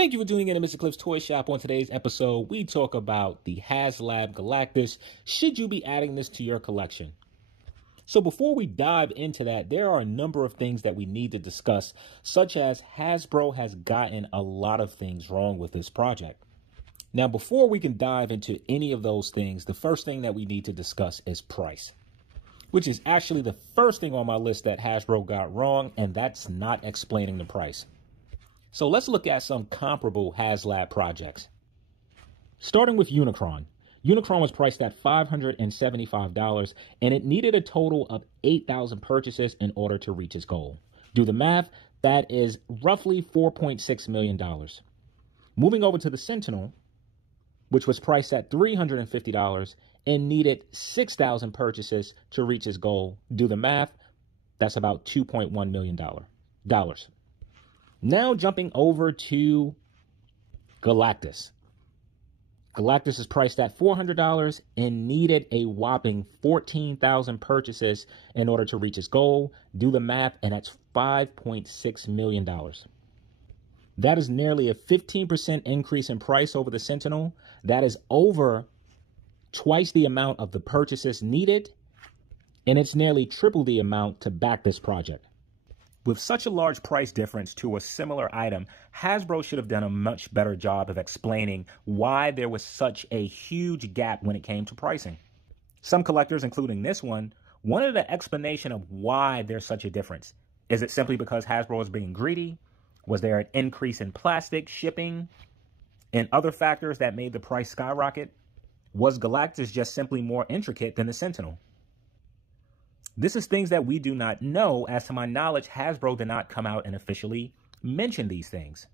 Thank you for tuning in to Mr. Cliff's Toy Shop. On today's episode, we talk about the Haslab Galactus. Should you be adding this to your collection? So before we dive into that, there are a number of things that we need to discuss, such as Hasbro has gotten a lot of things wrong with this project. Now, before we can dive into any of those things, the first thing that we need to discuss is price, which is actually the first thing on my list that Hasbro got wrong, and that's not explaining the price. So let's look at some comparable Haslab projects. Starting with Unicron. Unicron was priced at $575, and it needed a total of 8,000 purchases in order to reach its goal. Do the math, that is roughly $4.6 million. Moving over to the Sentinel, which was priced at $350 and needed 6,000 purchases to reach its goal. Do the math, that's about $2.1 million. Now jumping over to Galactus. Galactus is priced at $400 and needed a whopping 14,000 purchases in order to reach its goal. Do the math, and that's $5.6 million. That is nearly a 15% increase in price over the Sentinel. That is over twice the amount of the purchases needed, and it's nearly triple the amount to back this project. With such a large price difference to a similar item, Hasbro should have done a much better job of explaining why there was such a huge gap when it came to pricing. Some collectors, including this one, wanted an explanation of why there's such a difference. Is it simply because Hasbro was being greedy? Was there an increase in plastic, shipping, and other factors that made the price skyrocket? Was Galactus just simply more intricate than the Sentinel? This is things that we do not know. As to my knowledge, Hasbro did not come out and officially mention these things.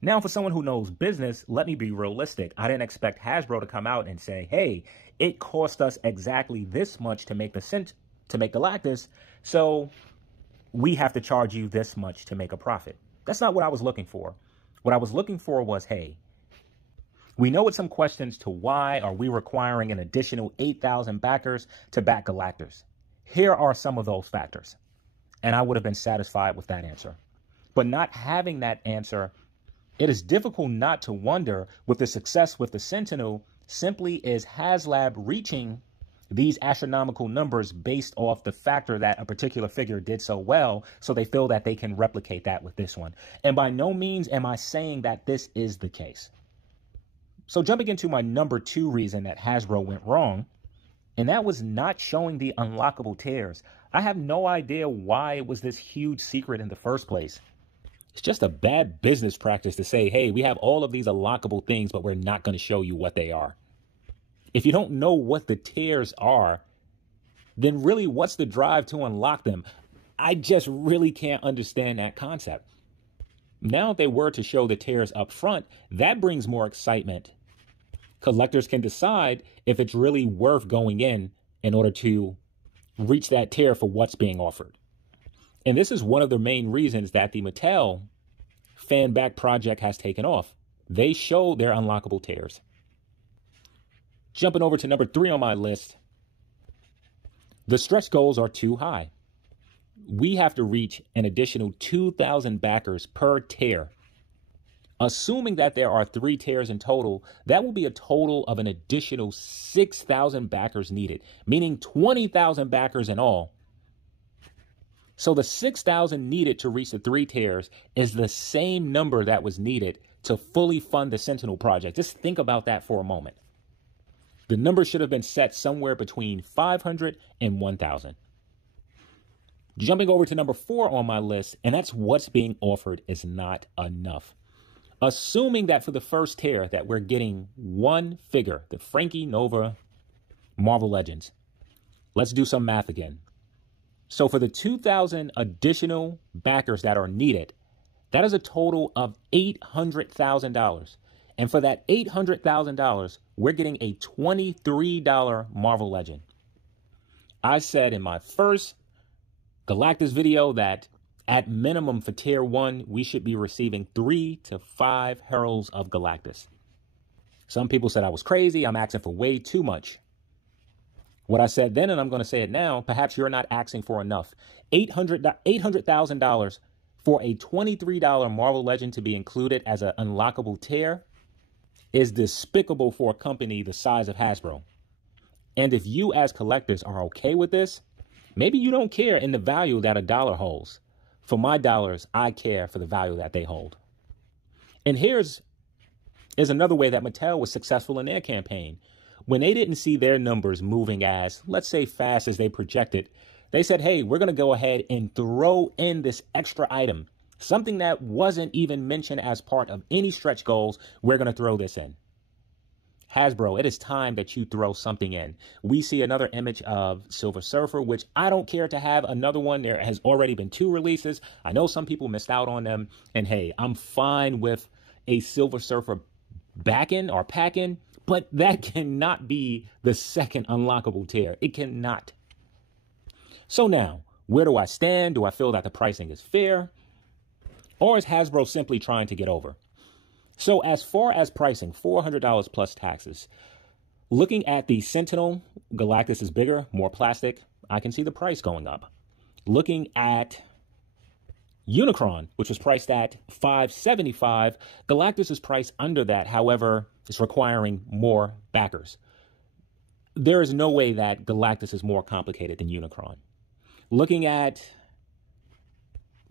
Now, for someone who knows business, let me be realistic. I didn't expect Hasbro to come out and say, hey, it cost us exactly this much to make Galactus, so we have to charge you this much to make a profit. That's not what I was looking for. What I was looking for was, hey, we know with some questions to why are we requiring an additional 8,000 backers to back Galactus. Here are some of those factors, and I would have been satisfied with that answer. But not having that answer, it is difficult not to wonder with the success with the Sentinel simply is Haslab reaching these astronomical numbers based off the factor that a particular figure did so well, so they feel that they can replicate that with this one. And by no means am I saying that this is the case. So jumping into my number 2 reason that Hasbro went wrong, and that was not showing the unlockable tears. I have no idea why it was this huge secret in the first place. It's just a bad business practice to say, hey, we have all of these unlockable things, but we're not going to show you what they are. If you don't know what the tears are, then really what's the drive to unlock them? I just really can't understand that concept. Now, if they were to show the tears up front, that brings more excitement. Collectors can decide if it's really worth going in order to reach that tier for what's being offered. And this is one of the main reasons that the Mattel fan back project has taken off. They show their unlockable tiers. Jumping over to number 3 on my list, the stretch goals are too high. We have to reach an additional 2,000 backers per tier. Assuming that there are 3 tiers in total, that will be a total of an additional 6,000 backers needed, meaning 20,000 backers in all. So the 6,000 needed to reach the 3 tiers is the same number that was needed to fully fund the Sentinel project. Just think about that for a moment. The number should have been set somewhere between 500 and 1,000. Jumping over to number 4 on my list, and that's what's being offered is not enough. Assuming that for the first tier that we're getting one figure, the Frankie Nova Marvel Legends. Let's do some math again. So for the 2,000 additional backers that are needed, that is a total of $800,000. And for that $800,000, we're getting a $23 Marvel Legend. I said in my first Galactus video that at minimum for tier 1, we should be receiving 3 to 5 Heralds of Galactus. Some people said I was crazy. I'm asking for way too much. What I said then, and I'm going to say it now, perhaps you're not asking for enough. $800,000 For a $23 Marvel Legend to be included as an unlockable tier is despicable for a company the size of Hasbro. And if you as collectors are okay with this, maybe you don't care in the value that a dollar holds. For my dollars, I care for the value that they hold. And here's another way that Mattel was successful in their campaign. When they didn't see their numbers moving as, let's say, fast as they projected, they said, hey, we're going to go ahead and throw in this extra item, something that wasn't even mentioned as part of any stretch goals. We're going to throw this in. Hasbro, it is time that you throw something in. We see another image of Silver Surfer, which I don't care to have another one. There has already been 2 releases. I know some people missed out on them. And hey, I'm fine with a Silver Surfer back-in or pack-in, but that cannot be the second unlockable tier. It cannot. So now, where do I stand? Do I feel that the pricing is fair? Or is Hasbro simply trying to get over? So as far as pricing, $400 plus taxes. Looking at the Sentinel, Galactus is bigger, more plastic. I can see the price going up. Looking at Unicron, which was priced at $575, Galactus is priced under that. However, it's requiring more backers. There is no way that Galactus is more complicated than Unicron. Looking at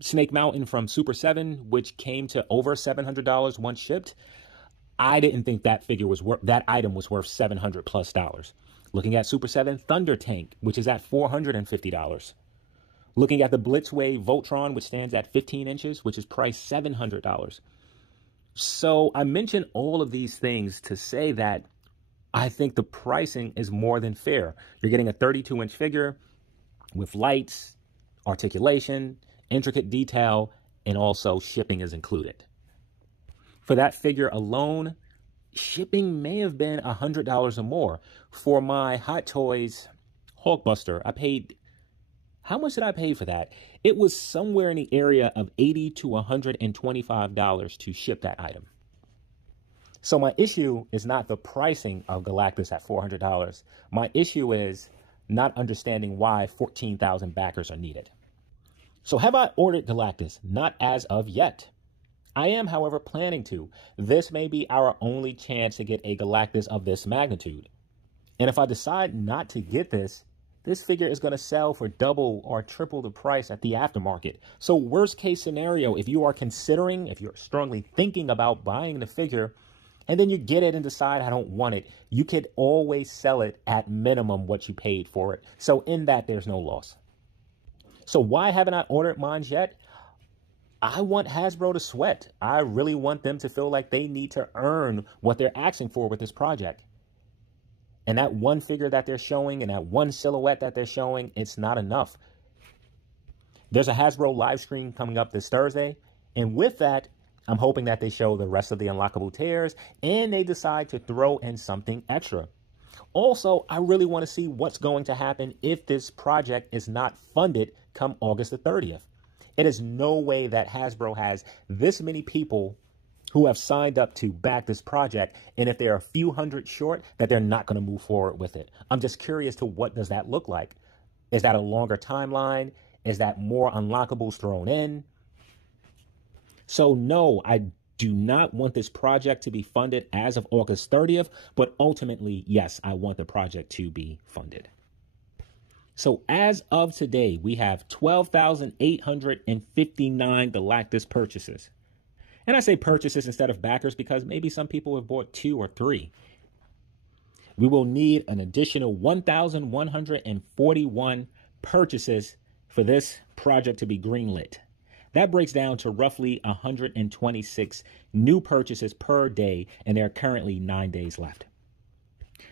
Snake Mountain from Super 7, which came to over $700 once shipped, I didn't think that item was worth $700 plus. Looking at Super 7 Thunder Tank, which is at $450. Looking at the Blitzwave Voltron, which stands at 15 inches, which is priced $700. So I mentioned all of these things to say that I think the pricing is more than fair. You're getting a 32-inch figure with lights, articulation, intricate detail, and also shipping is included. For that figure alone, shipping may have been $100 or more. For my Hot Toys Hulkbuster, I paid, how much did I pay for that? It was somewhere in the area of $80 to $125 to ship that item. So my issue is not the pricing of Galactus at $400. My issue is not understanding why 14,000 backers are needed. So have I ordered Galactus? Not as of yet. I am, however, planning to. This may be our only chance to get a Galactus of this magnitude. And if I decide not to get this figure is going to sell for double or triple the price at the aftermarket. So worst case scenario, if you are considering, if you're strongly thinking about buying the figure, and then you get it and decide I don't want it, you could always sell it at minimum what you paid for it. So in that, there's no loss. So why haven't I ordered mine yet? I want Hasbro to sweat. I really want them to feel like they need to earn what they're asking for with this project. And that one figure that they're showing and that one silhouette that they're showing, it's not enough. There's a Hasbro live stream coming up this Thursday. And with that, I'm hoping that they show the rest of the unlockable tiers and they decide to throw in something extra. Also, I really want to see what's going to happen if this project is not funded come August the 30th. It is no way that Hasbro has this many people who have signed up to back this project, and if they're a few hundred short, that they're not going to move forward with it. I'm just curious to what does that look like? Is that a longer timeline? Is that more unlockables thrown in? So no, I do not want this project to be funded as of August 30th, but ultimately, yes, I want the project to be funded. So as of today, we have 12,859 Galactus purchases. And I say purchases instead of backers because maybe some people have bought 2 or 3. We will need an additional 1,141 purchases for this project to be greenlit. That breaks down to roughly 126 new purchases per day, and there are currently 9 days left.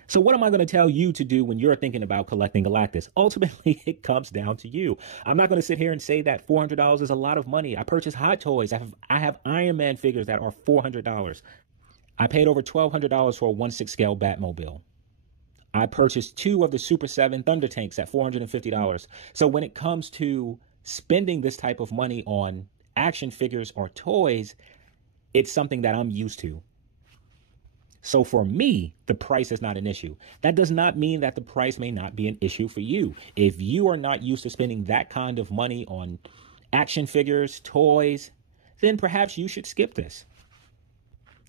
So what am I going to tell you to do when you're thinking about collecting Galactus? Ultimately, it comes down to you. I'm not going to sit here and say that $400 is a lot of money. I purchased Hot Toys. I have Iron Man figures that are $400. I paid over $1,200 for a 1/6 scale Batmobile. I purchased 2 of the Super 7 Thunder Tanks at $450. So when it comes to spending this type of money on action figures or toys, it's something that I'm used to. So for me, the price is not an issue. That does not mean that the price may not be an issue for you. If you are not used to spending that kind of money on action figures, toys, then perhaps you should skip this.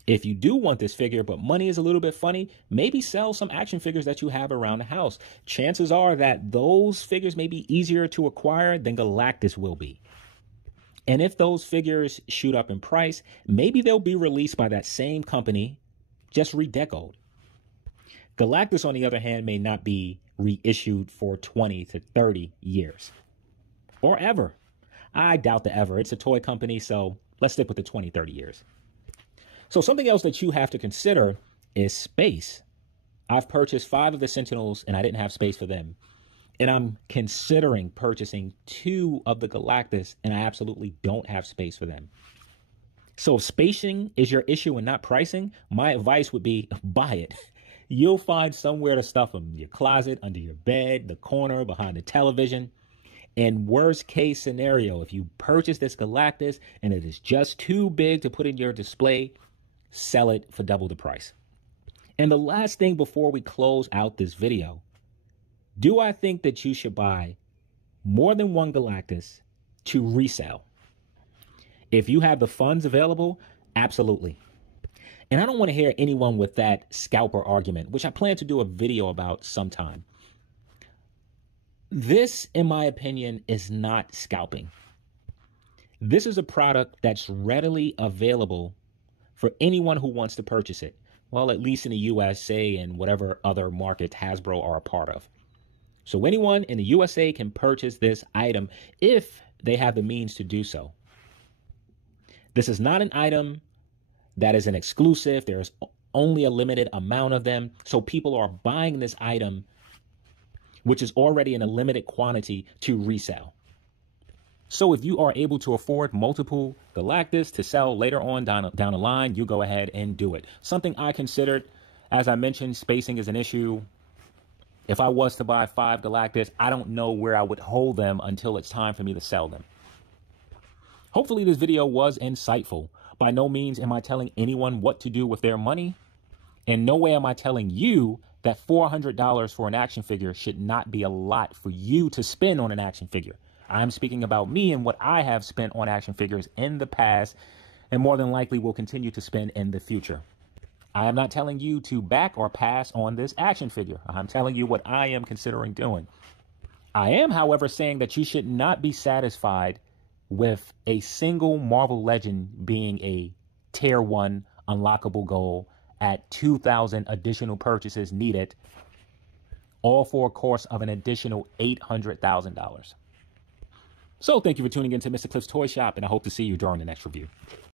If you do want this figure, but money is a little bit funny, maybe sell some action figures that you have around the house. Chances are that those figures may be easier to acquire than Galactus will be. And if those figures shoot up in price, maybe they'll be released by that same company, just redecoed. Galactus, on the other hand, may not be reissued for 20 to 30 years. Or ever. I doubt the ever. It's a toy company, so let's stick with the 20, 30 years. So something else that you have to consider is space. I've purchased 5 of the Sentinels and I didn't have space for them. And I'm considering purchasing 2 of the Galactus and I absolutely don't have space for them. So if spacing is your issue and not pricing, my advice would be buy it. You'll find somewhere to stuff them. Your closet, under your bed, the corner, behind the television. In worst case scenario, if you purchase this Galactus and it is just too big to put in your display, sell it for double the price. And the last thing before we close out this video, do I think that you should buy more than one Galactus to resell? If you have the funds available, absolutely. And I don't want to hear anyone with that scalper argument, which I plan to do a video about sometime. This, in my opinion, is not scalping. This is a product that's readily available for anyone who wants to purchase it. Well, at least in the USA and whatever other markets Hasbro are a part of. So anyone in the USA can purchase this item if they have the means to do so. This is not an item that is an exclusive. There's only a limited amount of them. So people are buying this item, which is already in a limited quantity, to resell. So if you are able to afford multiple Galactus to sell later on down the line, you go ahead and do it. Something I considered, as I mentioned, spacing is an issue. If I was to buy 5 Galactus, I don't know where I would hold them until it's time for me to sell them. Hopefully this video was insightful. By no means am I telling anyone what to do with their money. In no way am I telling you that $400 for an action figure should not be a lot for you to spend on an action figure. I'm speaking about me and what I have spent on action figures in the past and more than likely will continue to spend in the future. I am not telling you to back or pass on this action figure. I'm telling you what I am considering doing. I am, however, saying that you should not be satisfied with a single Marvel Legend being a tier 1 unlockable goal at 2,000 additional purchases needed, all for a course of an additional $800,000. So thank you for tuning in to Mr. Cliff's Toy Shop, and I hope to see you during the next review.